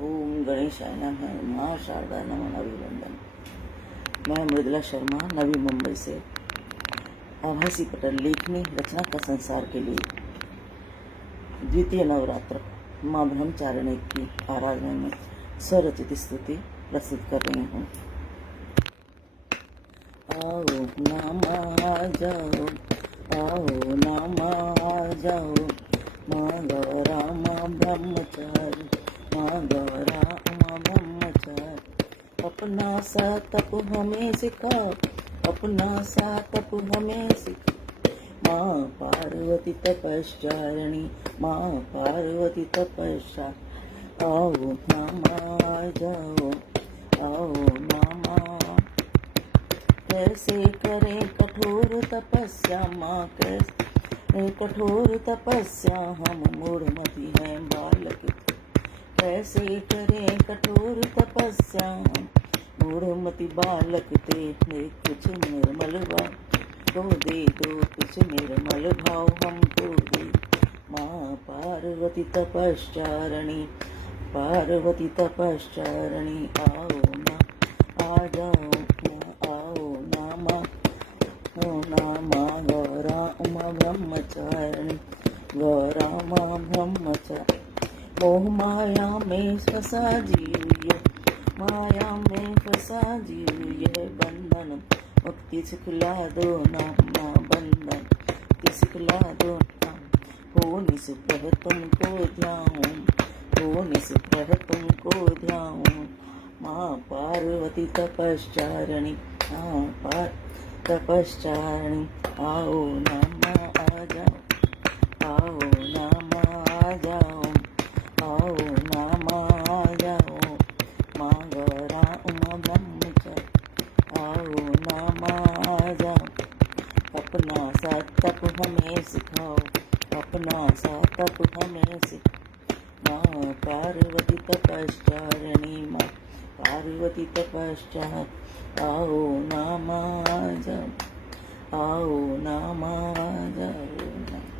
ओम गणेशाय नमः। माँ शारदा नमः। अभिवंदन। मैं मृदुला शर्मा नवी मुंबई से आभासी पटल लेखनी रचना का संसार के लिए द्वितीय नवरात्र माँ ब्रह्मचारिणी की आराधना में स्वरचित स्तुति प्रस्तुत कर रही हूँ। आओ नामा आ जाओ, आओ नामा आ जाओ, माँ गौरा माँ ब्रह्मचारी, माँ गौरा माँ ब्रह्मचारी। अपना सा तप हमें सिखाओ, अपना सा तप हमें सिखाओ। माँ पार्वती तपश्चारिणी, माँ पार्वती तपस्या। आओ नामा आ जाओ, आओ नामा। कैसे करें कठोर तपस्या माँ, कैसे कठोर तपस्या, हम मूढ़मती हैं बालक। कैसे करें कठोर तपस्या, हम मूढ़मती बालक। दे कुछ निर्मल भाव तो दे दो, कुछ निर्मल भाव हमको दे। माँ पार्वती तपश्चारिणी, पार्वती तपश्चारिणी। आओ ना आ जाओ, आओ नामा, ओ नामा गौरा उमा ब्रह्मचारिणी, गौरा माँ ब्रह्मचारिणी। मोह माया में फंसा जीव ये, माया में फंसा जीव ये बंधन। मुक्ति सिखला दो नामा, बंधन मुक्ति सिखला दो नाम। हो निष्प्रह तुमको ध्याऊं, हो निष्प्रह तुमको ध्याऊं। माँ पार्वती तपश्चारिणी, माँ पार तपश्चारिणी। आओ नामा आ जाओ, आओ नामा आ जाओ, आओ नामा आ जाओ, माँ गौरा उमा ब्रह्मचारी। आओ नामा आ जाओ। अपना सा तप हमें सिखाओ, अपना सा तप हमें सिखाओ। माँ पार्वती तपश्चारिणी, माँ पार्वती तपश्चारिणी। आओ नामा आ जाओ, आओ नामा आ जाओ।